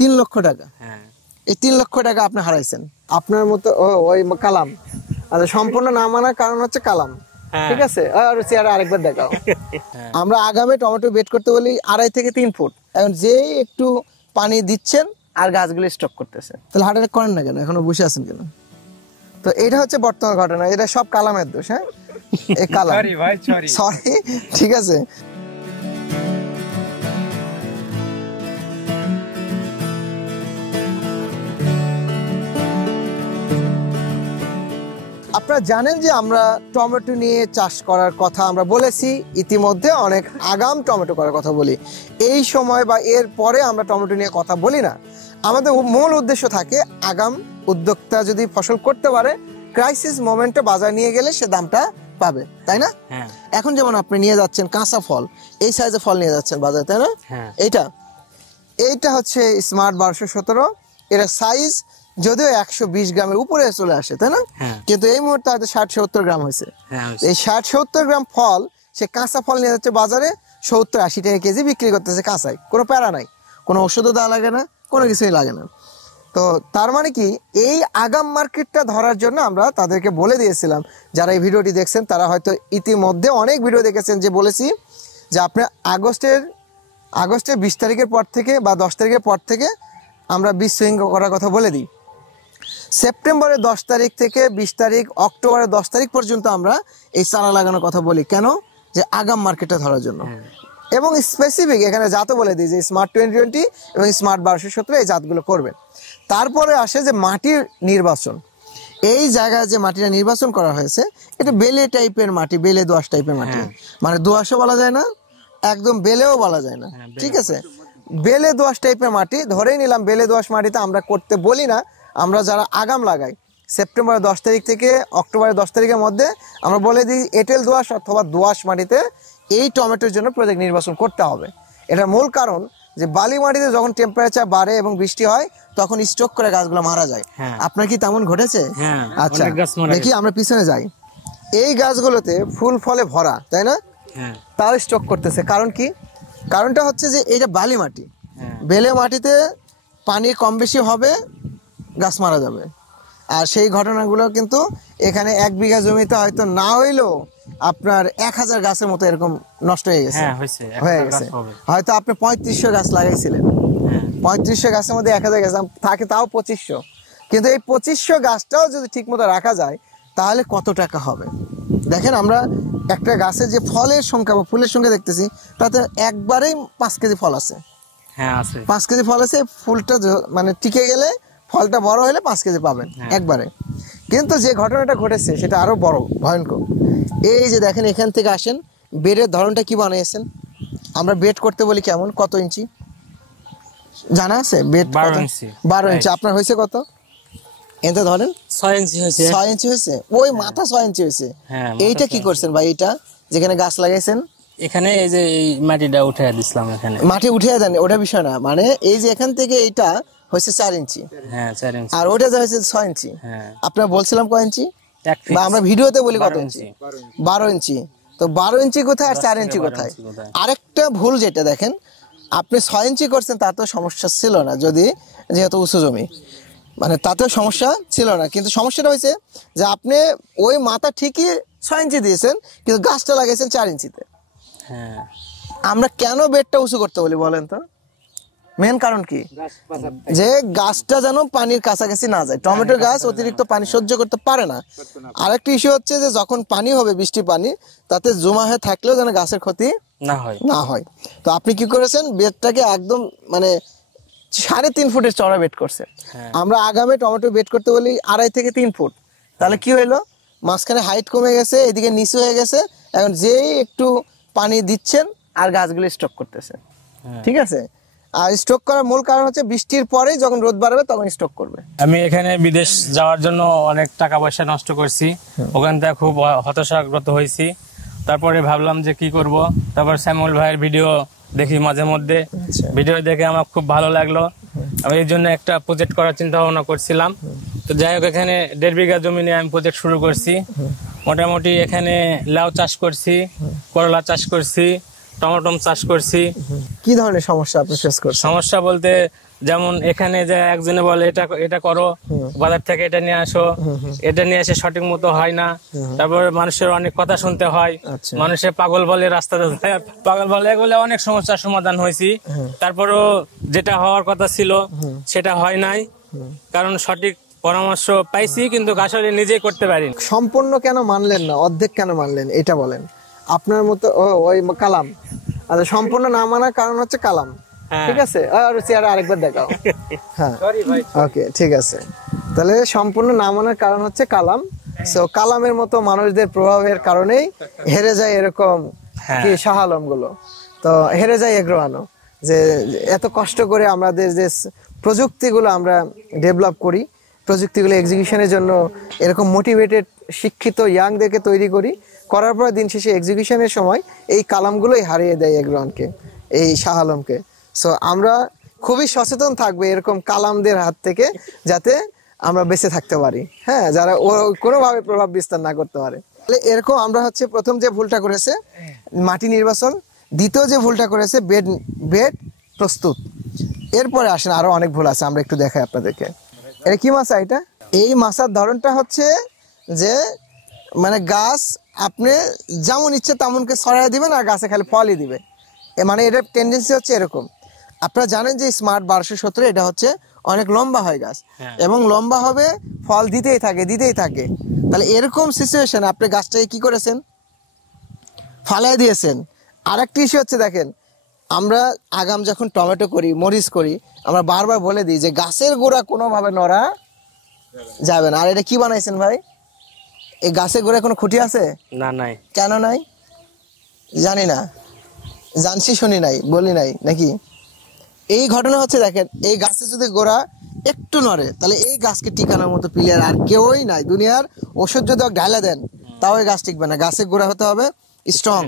3 লক্ষ টাকা। হ্যাঁ, এই 3 লক্ষ টাকা আপনি হারাইছেন আপনার মতো। ওই কালাম, আচ্ছা সম্পূর্ণ না মানার কারণ হচ্ছে কালাম, ঠিক আছে? আর চেয়ারে আরেকবার দেখাও। আমরা আগামী টমেটো বেড করতে বলি 2.5 থেকে 3 ফুট। এখন যেই একটু পানি দিচ্ছেন আর গাছগুলো স্টক করতেছে, তাহলে হার্ট অ্যাটাক করেন না কেন? এখনো বসে আছেন কেন? তো এটা হচ্ছে বর্তমান ঘটনা, এটা সব কালামের দোষ। হ্যাঁ, এই কালাম, সরি, ঠিক আছে। আপনারা জানেন যে আমরা টমেটো নিয়ে চাষ করার কথা আমরা বলেছি ইতিমধ্যে, অনেক আগাম টমেটো করার কথা বলি। এই সময় বা এর পরে আমরা টমেটো নিয়ে কথা বলি না। আমাদের মূল উদ্দেশ্য থাকে আগাম উদ্যোক্তা যদি ফসল করতে পারে, ক্রাইসিস মোমেন্টে বাজার নিয়ে গেলে সে দামটা পাবে, তাই না? এখন যেমন আপনি নিয়ে যাচ্ছেন কাঁচা ফল, এই সাইজের ফল নিয়ে যাচ্ছেন বাজারে, তাই না? এইটা হচ্ছে স্মার্ট 1217। এর সাইজ যদিও 120 গ্রামের উপরে চলে আসে, তাই না? কিন্তু এই মুহূর্তে হয়তো 60-70 গ্রাম হয়েছে। এই 60-70 গ্রাম ফল সে কাঁচা ফল নিয়ে যাচ্ছে বাজারে 70-80 টাকা কেজি বিক্রি করতেছে কাঁচাই, কোনো প্যারা নাই, কোনো ওষুধও দেওয়া লাগে না, কোনো কিছুই লাগে না। তো তার মানে কি, এই আগাম মার্কেটটা ধরার জন্য আমরা তাদেরকে বলে দিয়েছিলাম, যারা এই ভিডিওটি দেখছেন তারা হয়তো ইতিমধ্যে অনেক ভিডিও দেখেছেন, যে বলেছি যে আপনি আগস্টের 20 তারিখের পর থেকে বা 10 তারিখের পর থেকে আমরা বীজ সুইং করার কথা বলে দিই। সেপ্টেম্বরের 10 তারিখ থেকে 20 তারিখ, অক্টোবরের 10 তারিখ পর্যন্ত আমরা এই চারা লাগানোর কথা বলি। কেন? যে আগাম মার্কেটটা ধরার জন্য। এবং স্পেসিফিক এখানে জাতও বলে দিই যে স্মার্ট 2020 এবং স্মার্ট 1217 এই জাতগুলো করবেন। তারপরে আসে যে মাটির নির্বাচন। এই জায়গায় যে মাটিটা নির্বাচন করা হয়েছে, এটা বেলে টাইপের মাটি, বেলে দোআঁশ টাইপের মাটি। মানে দোআঁশও বলা যায় না, একদম বেলেও বলা যায় না, ঠিক আছে? বেলে দোআঁশ টাইপের মাটি ধরেই নিলাম। বেলে দোআঁশ মাটিতে আমরা করতে বলি না, আমরা যারা আগাম লাগাই সেপ্টেম্বরের 10 তারিখ থেকে অক্টোবরের 10 তারিখের মধ্যে আমরা বলে দিই এঁটেল দোআঁশ অথবা দোআঁশ মাটিতে এই টমেটোর জন্য প্রজেক্ট নির্বাচন করতে হবে। এটার মূল কারণ যে বালি মাটিতে যখন টেম্পারেচার বাড়ে এবং বৃষ্টি হয় তখন স্ট্রোক করে গাছগুলো মারা যায়। আপনার কি তেমন ঘটেছে? আচ্ছা, দেখি আমরা পিছনে যাই। এই গাছগুলোতে ফুল ফলে ভরা, তাই না? তাও স্ট্রোক করতেছে। কারণ কি? কারণটা হচ্ছে যে এটা বালি মাটি, বেলে মাটিতে পানি কম বেশি হবে, গাছ মারা যাবে। আর সেই ঘটনাগুলো কিন্তু এখানে 1 বিঘা জমিতে হয়তো না হইলেও আপনার 1000 গাছের মতো এরকম নষ্ট হয়ে গেছে, হয়ে গেছে। হয়তো আপনি 3500 গাছ লাগাইছিলেন, 3500 গাছের মধ্যে 1000 গাছ থাকে, তাও 2500। কিন্তু এই 2500 গাছটাও যদি ঠিক মতো রাখা যায় তাহলে কত টাকা হবে দেখেন। আমরা একটা গাছে যে ফলের সংখ্যা বা ফুলের সংখ্যা দেখতেছি, তাতে একবারেই 5 কেজি ফল আছে। 5 কেজি ফল আছে, ফুলটা মানে টিকে গেলে ফলটা বড় হলে 5 কেজি পাবেন একবারে। কিন্তু যে ঘটনাটা ঘটেছে সেটা আরো বড় ভয়ঙ্কর। এই যে দেখেন, এখান থেকে আসেন, বেডের ধরনটা কি বানিয়েছেন? আমরা বেড করতে বলি কেমন, কত ইঞ্চি জানা আছে? বেড 12 ইঞ্চি। আপনার হয়েছে কত? এতে ধরেন 6 ইঞ্চি হয়েছে। 6 ইঞ্চি হয়েছে, ওই মাথা 6 ইঞ্চি হয়েছে। এইটা কি করছেন ভাই? এটা যেখানে গাছ লাগাইছেন এখানে এই যে এই মাটিটা উঠিয়ে দিছিলাম, এখানে মাটি উঠিয়ে দেন, ওটা বিষয় না। মানে এই যে এখান থেকে এইটা হয়েছে 4 ইঞ্চি, 4 ইঞ্চি, আর ওটা যা হয়েছে 6 ইঞ্চি। আপনার বলছিলাম কয় ইঞ্চি, বা আমরা ভিডিওতে বলি কত ইঞ্চি? 12 ইঞ্চি। তো 12 ইঞ্চি কোথায় আর 4 ইঞ্চি কোথায়? আরেকটা ভুল যেটা দেখেন, আপনি 6 ইঞ্চি করছেন তাতেও সমস্যা ছিল না, যদি যেহেতু উঁচু জমি, মানে তাতেও সমস্যা ছিল না। কিন্তু সমস্যাটা হয়েছে যে আপনি ওই মাথা ঠিকই 6 ইঞ্চি দিয়েছেন, কিন্তু গাছটা লাগাইছেন 4 ইঞ্চিতে। আমরা কেন বেডটা উঁচু করতে বলি বলেন তো? মেন কারণ কি? যে গাছটা যেন পানির কাছাকাছি না যায়। টমেটো গাছ অতিরিক্ত পানি সহ্য করতে পারে না। আরেকটা ইস্যু হচ্ছে যে যখন পানি হবে, বৃষ্টি পানি, তাতে জমা হয়ে থাকলেও যেন গাছের ক্ষতি না হয়। তো আপনি কি করেছেন? বেডটাকে একদম মানে 3.5 ফুটের চড়া বেড করছে। আমরা আগামী টমেটো বেড করতে বলি 2.5 থেকে 3 ফুট। তাহলে কি হইলো? মাঝখানে হাইট কমে গেছে, এদিকে নিচু হয়ে গেছে। এখন যেই একটু পানি দিচ্ছেন আর গাছগুলো স্টক করতেছে, ঠিক আছে? আর স্টক করার মূল কারণ হচ্ছে বৃষ্টির পরে যখন রোদ বাড়বে তখন স্টক করবে। আমি এখানে বিদেশ যাওয়ার জন্য অনেক টাকা পয়সা নষ্ট করছি, ওখান থেকে খুব হতাশাগ্রস্ত হয়েছি। তারপরে ভাবলাম যে কি করব। তারপর শ্যামল ভাইয়ের ভিডিও দেখি মাঝে মধ্যে, ভিডিও দেখে আমার খুব ভালো লাগলো। আমি এই জন্য একটা প্রজেক্ট করার চিন্তা ভাবনা করছিলাম। তো যাই হোক, এখানে 1.5 বিঘা জমি নিয়ে আমি প্রজেক্ট শুরু করছি। মোটামুটি এখানে লাউ চাষ করছি, করলা চাষ করছি, টমেটো চাষ করছি। কি ধরনের সমস্যা আপনি ফেস করছেন? সমস্যা বলতে যেমন এখানে যে একজনে বলে এটা এটা করো, বাজার থেকে এটা নিয়ে আসো, এটা নিয়ে এসে সঠিক মতো হয় না। তারপর মানুষের অনেক কথা শুনতে হয়, আচ্ছা। মানুষের পাগল বলে রাস্তাতে যায়, পাগল বলে এগুলো অনেক সমস্যার সমাধান হয়েছি। তারপরও যেটা হওয়ার কথা ছিল সেটা হয় নাই, কারণ সঠিক পরামর্শ পাইছি কিন্তু আসলে নিজেই করতে পারি। সম্পূর্ণ কেন মানলেন না, অর্ধেক কেন মানলেন এটা বলেন। আপনার মতো ওই কালাম, আচ্ছা সম্পূর্ণ না মানার কারণ হচ্ছে কালাম, ঠিক আছে? আর চেয়ারে আরেকবার দেখাও। হ্যাঁ ওকে ঠিক আছে, তাহলে সম্পূর্ণ না মানার কারণ হচ্ছে কালাম। সো কালামের মতো মানুষদের প্রভাবের কারণেই হেরে যায় এরকম কি শাহ আলম গুলো, তো হেরে যায় এগ্রোয়ানো। যে এত কষ্ট করে আমাদের যে প্রযুক্তিগুলো আমরা ডেভেলপ করি, প্রযুক্তিগুলো এক্সিকিউশনের জন্য এরকম মোটিভেটেড শিক্ষিত ইয়াংদেরকে তৈরি করার পর দিন শেষে এক্সিকিউশনের সময় এই কালামগুলোই হারিয়ে দেয় এগ্রোয়ানকে, এই শাহ আলমকে। সো আমরা খুবই সচেতন থাকবো এরকম কালামদের হাত থেকে, যাতে আমরা বেঁচে থাকতে পারি, হ্যাঁ, যারা কোনোভাবে প্রভাব বিস্তার না করতে পারে। তাহলে এরকম আমরা হচ্ছে প্রথম যে ভুলটা করেছে মাটি নির্বাচন, দ্বিতীয় যে ভুলটা করেছে বেড প্রস্তুত। এরপরে আসেন আরো অনেক ভুল আছে, আমরা একটু দেখাই আপনাদেরকে। এটা কি মাছা? এটা এই মাছার ধরনটা হচ্ছে যে মানে গাছ আপনি যেমন ইচ্ছে তেমনকে ছড়াই দিবেন আর গাছে খালি ফলই দিবে, মানে এটার টেন্ডেন্সি হচ্ছে এরকম। আপনারা জানেন যে স্মার্ট 1217 এটা হচ্ছে অনেক লম্বা হয় গাছ, এবং লম্বা হবে, ফল দিতেই থাকে। তাহলে এরকম সিচুয়েশন আপনি গাছটাকে কি করেছেন, ফালাই দিয়েছেন। আরেকটি ইস্যু হচ্ছে দেখেন, আমরা আগাম যখন টমেটো করি, মরিচ করি, আমরা বারবার বলে দিই যে গাছের গোড়া কোনোভাবে নড়া যাবে না। আর এটা কি বানাইছেন ভাই? এই গাছের গোড়ায় কোনো খুঁটি আছে? না, নাই। কেন নাই জানি না, জানছি শুনি নাই, বলি নাই নাকি? এই ঘটনা হচ্ছে দেখেন, এই গাছে যদি গোড়া একটু নড়ে তাহলে এই গাছকে টিকানোর মতো প্লেয়ার আর কেউই নাই দুনিয়ার। ওষুধ যদি ঢালা দেন তাও এই গাছ টিকবে না। গাছের গোড়া হতে হবে স্ট্রং,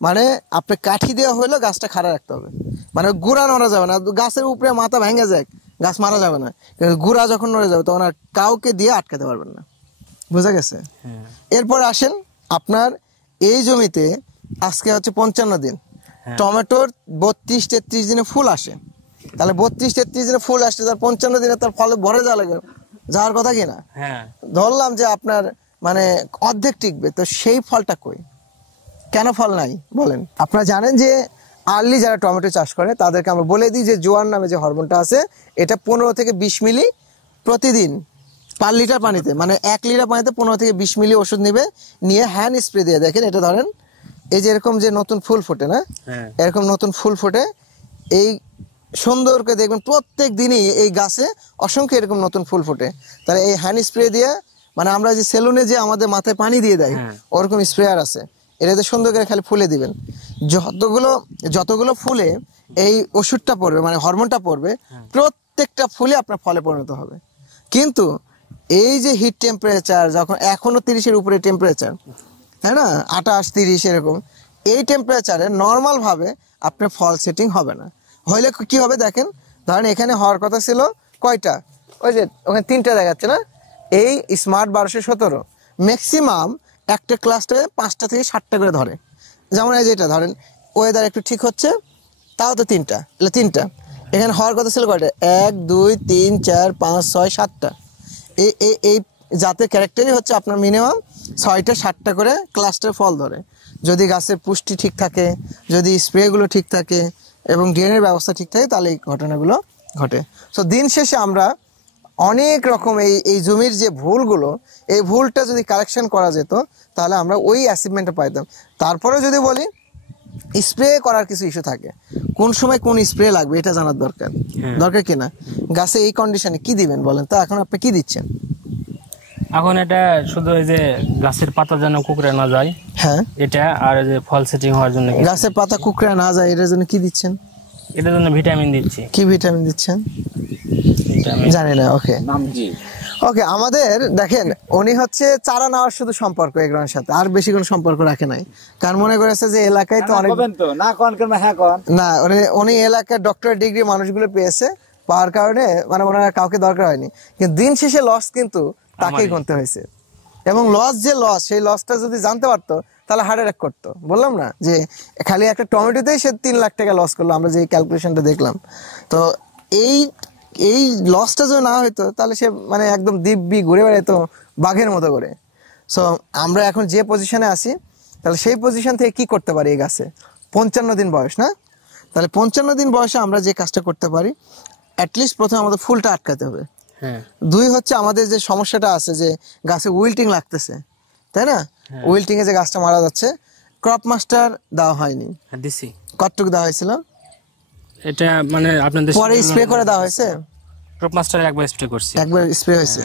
মানে আপনি কাঠি দেওয়া হইলেও গাছটা খাড়া রাখতে হবে, মানে গুড়া নড়া যাবে না। গাছের উপরে মাথা ভেঙে যায়, গাছ মারা যাবে না, কিন্তু গুড়া যখন নড়ে যাবে তখন আর কাউকে দিয়ে আটকাতে পারবেন না। বুঝা গেছে? এরপর আসেন, আপনার এই জমিতে আজকে হচ্ছে 55 দিন, টমেটোর 32-33 দিনে ফুল আসে। তাহলে 32-33 দিনে ফুল আসছে, তার 55 দিনে তার ফলে ভরে যাওয়ার কথা কিনা? ধরলাম যে আপনার মানে অর্ধেক টিকবে, তো সেই ফলটা কই, কেন ফল নাই বলেন? আপনারা জানেন যে আর্লি যারা টমেটো চাষ করে তাদেরকে আমরা বলে দিই যে জোয়ার নামে যে হরমোনটা আছে, এটা 15 থেকে 20 মিলি প্রতিদিন পার লিটার পানিতে, মানে 1 লিটার পানিতে 15 থেকে 20 মিলি ওষুধ নিয়ে হ্যান্ড স্প্রে দিয়ে দেখেন। এটা ধরেন এই যে এরকম যে নতুন ফুল ফোটে না, এরকম নতুন ফুল ফোটে, এই সুন্দর করে দেখবেন প্রত্যেক দিনই এই গাছে অসংখ্য এরকম নতুন ফুল ফোটে। তাহলে এই হ্যান্ড স্প্রে দিয়ে, মানে আমরা যে সেলুনে যে আমাদের মাথায় পানি দিয়ে দেয় ওরকম স্প্রেয়ার আছে, এটাতে সুন্দর করে খালি ফুলে দিবেন। যতগুলো ফুলে এই ওষুধটা পড়বে, মানে হরমোনটা পড়বে, প্রত্যেকটা ফুলে আপনার ফলে পরিণত হবে। কিন্তু এই যে হিট টেম্পারেচার যখন এখনো 30-এর উপরে টেম্পারেচার, তাই না, 28-30 এরকম, এই টেম্পারেচারে নর্মাল ভাবে আপনার ফল সেটিং হবে না। হইলে কি হবে দেখেন, ধরেন এখানে হওয়ার কথা ছিল কয়টা, ওই যে ওখানে 3টা দেখাচ্ছে না, এই স্মার্ট 1217 ম্যাক্সিমাম একটা ক্লাস্টারে 5টা থেকে 7টা করে ধরে। যেমন এই যে এটা ধরেন ওয়েদার একটু ঠিক হচ্ছে, তাও তো 3টা, এগুলো 3টা। এখানে হওয়ার কথা ছিল কয়টা, 1 2 3 4 5 6 7টা। এই জাতের ক্যারেক্টারই হচ্ছে আপনার মিনিমাম 6টা 7টা করে ক্লাস্টার ফল ধরে, যদি গাছের পুষ্টি ঠিক থাকে, যদি স্প্রেগুলো ঠিক থাকে এবং ড্রেনের ব্যবস্থা ঠিক থাকে, তাহলে এই ঘটনাগুলো ঘটে। সো দিন শেষে আমরা অনেক রকম এই জমির যে ভুলগুলো, এই ভুলটা যদি কারেকশন করা যেত তাহলে আমরা ওই অ্যাচিভমেন্টটা পাইতাম। তারপরে যদি বলি স্প্রে করার কিছু ইস্যু থাকে, কোন সময় কোন স্প্রে লাগবে এটা জানার দরকার কিনা, গাছে এই কন্ডিশনে কি দিবেন বলেন তো? এখন আপনি কি দিচ্ছেন? এখন এটা শুধু এই যে গাছের পাতা যেন কুকড়ে না যায়, হ্যাঁ এটা, আর এই যে ফল সেটিং হওয়ার জন্য গাছের পাতা কুকড়ে না যায় এটার জন্য কি দিচ্ছেন? এটার জন্য ভিটামিন দিচ্ছি। কি ভিটামিন দিচ্ছেন জানি না। ওকে আমাদের দেখেন, উনি হচ্ছে চারা নেওয়ার শুধু সম্পর্ক এগুলোর সাথে, আর বেশি কোনো সম্পর্ক রাখে নাই। কারণ মনে করেছে যে এলাকায় তো অনেক না, উনি এলাকার ডক্টরেট ডিগ্রি মানুষগুলো পেয়েছে, পাওয়ার কারণে মানে ওনার কাউকে দরকার হয়নি। কিন্তু দিন শেষে লস কিন্তু তাকেই গুনতে হয়েছে, এবং সেই লসটা যদি জানতে পারতো তাহলে হার্ট অ্যাটাক করতো। বললাম না যে খালি একটা টমেটোতেই সে 3 লাখ টাকা লস করলো, আমরা যে ক্যালকুলেশনটা দেখলাম। তো এই এই লসটা যদি না হইতো তাহলে সে মানে একদম দিব্যি ঘুরে বেড়াইতো বাঘের মতো করে। সো আমরা এখন যে পজিশনে আছি, তাহলে সেই পজিশন থেকে কি করতে পারি এই গাছে? 55 দিন বয়স না? তাহলে 55 দিন বয়সে আমরা যে কাজটা করতে পারি, অ্যাটলিস্ট প্রথমে আমাদের ফুলটা আটকাতে হবে। হ্যাঁ। 2 হচ্ছে আমাদের যে সমস্যাটা আছে যে গাছে উইল্টিং লাগতেছে, তাই না? উইল্টিং এ যে গাছটা মারা যাচ্ছে, ক্রপ মাস্টার দেওয়া হয়নি। দিছি। কতটুকু দেওয়া হয়েছিল? এটা মানে আপনাদের পরে স্প্রে করে দেওয়া হয়েছে? ক্রপ মাস্টার একবার স্প্রে করছি। একবার স্প্রে হয়েছে।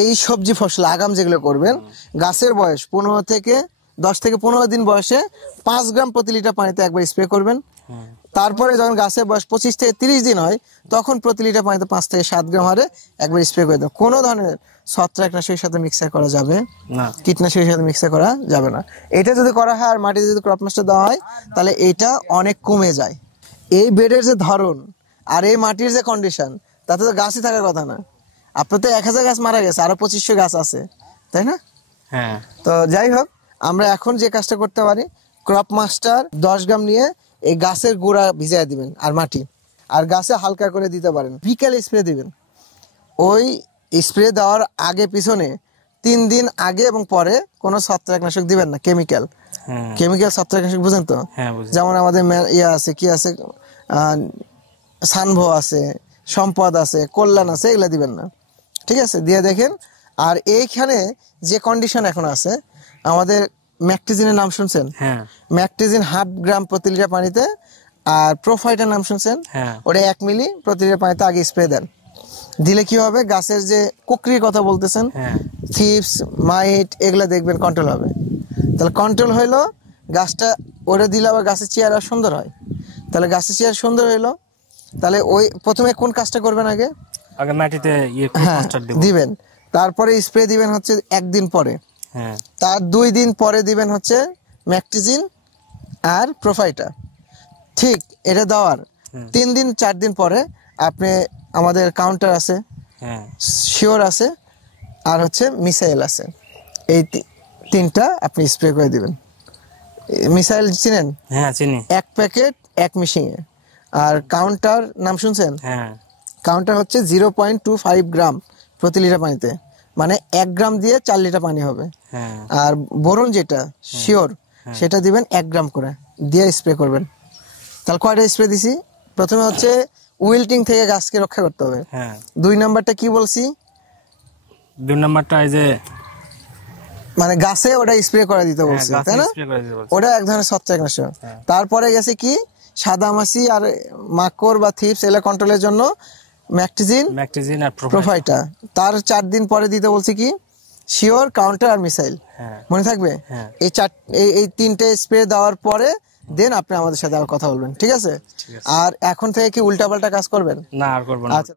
এই সবজি ফসল আগাম যেগুলো করবেন, গাছের বয়স 15 থেকে 10 থেকে 15 দিন বয়সে 5 গ্রাম প্রতি লিটার পানিতে একবার স্প্রে করবেন। তারপরে যখন গাছের বয়স 25 থেকে 30 দিন হয়, তখন প্রতি লিটার পানিতে 5 থেকে 7 গ্রাম হারে একবার স্প্রে করে দেবেন। কোনো ধরনের ছত্রাকনাশকের সাথে মিক্সার করা যাবে না, কীটনাশকের সাথে মিক্সার করা যাবে না। এটা যদি করা হয় আর মাটিতে যদি ক্রপ মাস্টার দেওয়া হয়, তাহলে এটা অনেক কমে যায়। এই বেডের যে ধরন আর এই মাটির যে কন্ডিশন, তাতে তো গাছই থাকার কথা না। আপনার তো 1000 গাছ মারা গেছে, আরো 2500 গাছ আছে, তাই না? হ্যাঁ। তো যাই হোক, আমরা এখন যে কাজটা করতে পারি, ক্রপ মাস্টার 10 গ্রাম নিয়ে এই গাছের গোড়া ভিজিয়ে দিবেন আর মাটি, আর গাছে হালকা করে দিতে পারেন। বিকেলে স্প্রে দিবেন। ওই স্প্রে দেওয়ার আগে পিছনে 3 দিন আগে এবং পরে কোনো ছত্রাকনাশক দিবেন না, কেমিক্যাল। কেমিক্যাল ছত্রাকনাশক বুঝেন তো? হ্যাঁ, বুঝি। যেমন আমাদের আছে, কি আছে, সানভো আছে, সম্পদ আছে, কল্যাণ আছে, এগুলা দিবেন না, ঠিক আছে? দিয়ে দেখেন। আর এইখানে যে কন্ডিশন এখন আছে, আমাদের ম্যাকটিজিনের নাম শুনছেন? হ্যাঁ। ম্যাকটিজিন 1/2 গ্রাম প্রতি লিটার পানিতে, আর প্রোফাইটার নাম শুনছেন? হ্যাঁ। ওটা 1 মিলি প্রতি লিটার পানিতে আগে স্প্রে দেন। দিলে কি হবে, গাছের যে কুকরির কথা বলতেছেন, হ্যাঁ। থিপস, মাইট, এগুলা দেখবেন কন্ট্রোল হবে। তাহলে কন্ট্রোল হইলো, গাছটা ওটা দিলে আবার গাছের চেয়ার আর সুন্দর হয়। তাহলে গাছের চেয়ার সুন্দর হইলো, তাহলে ওই প্রথমে কোন কাজটা করবেন? আগে মাটিতে ক্রপ হ্যাঁ মাস্টার দেব। দিবেন। তারপরে স্প্রে দিবেন হচ্ছে 1 দিন পরে। হ্যাঁ। তার 2 দিন পরে দিবেন হচ্ছে ম্যাকটিজিন আর প্রোফাইটা। ঠিক এটা দেওয়ার 3 দিন 4 দিন পরে আপনি, আমাদের কাউন্টার আছে, হ্যাঁ। শিওর আছে, আর হচ্ছে মিসাইল আছে, এই 3টা আপনি স্প্রে করে দিবেন। মিসাইল চিনেন? হ্যাঁ, চিনি। 1 প্যাকেট 1 মিশিংয়ে। আর কাউন্টার নাম শুনছেন? হ্যাঁ। কাউন্টার হচ্ছে 0.25 গ্রাম প্রতি লিটার পানিতে, মানে 1 গ্রাম দিয়ে 4 লিটার পানি হবে। হ্যাঁ। আর বোরন যেটা শিওর, সেটা দিবেন 1 গ্রাম করে দিয়ে স্প্রে করবেন। তাহলে কয়টা স্প্রে দিছি? প্রথমে হচ্ছে উইল্টিং থেকে গাছকে রক্ষা করতে হবে। হ্যাঁ। 2 নাম্বারটা কি বলছি? 2 নাম্বারটা এই যে মানে গাছে ওটা স্প্রে করে দিতে বলছি, তাই না? ওটা এক ধরনের ছত্রাকনাশক। তারপরে গেছে কি, সাদামাছি আর মাকড় বা থিপস এগুলা কন্ট্রোলের জন্য ম্যাকটিজিন আর প্রোফাইটা। তার 4 দিন পরে দিতে বলছি কি, শিওর, কাউন্টার আর মিসাইল। মনে থাকবে? এই 3টে স্প্রে দেওয়ার পরে দেন আপনি আমাদের সাথে আর কথা বলবেন, ঠিক আছে? আর এখন থেকে কি উল্টাপাল্টা কাজ করবেন না? আর করব না। আচ্ছা।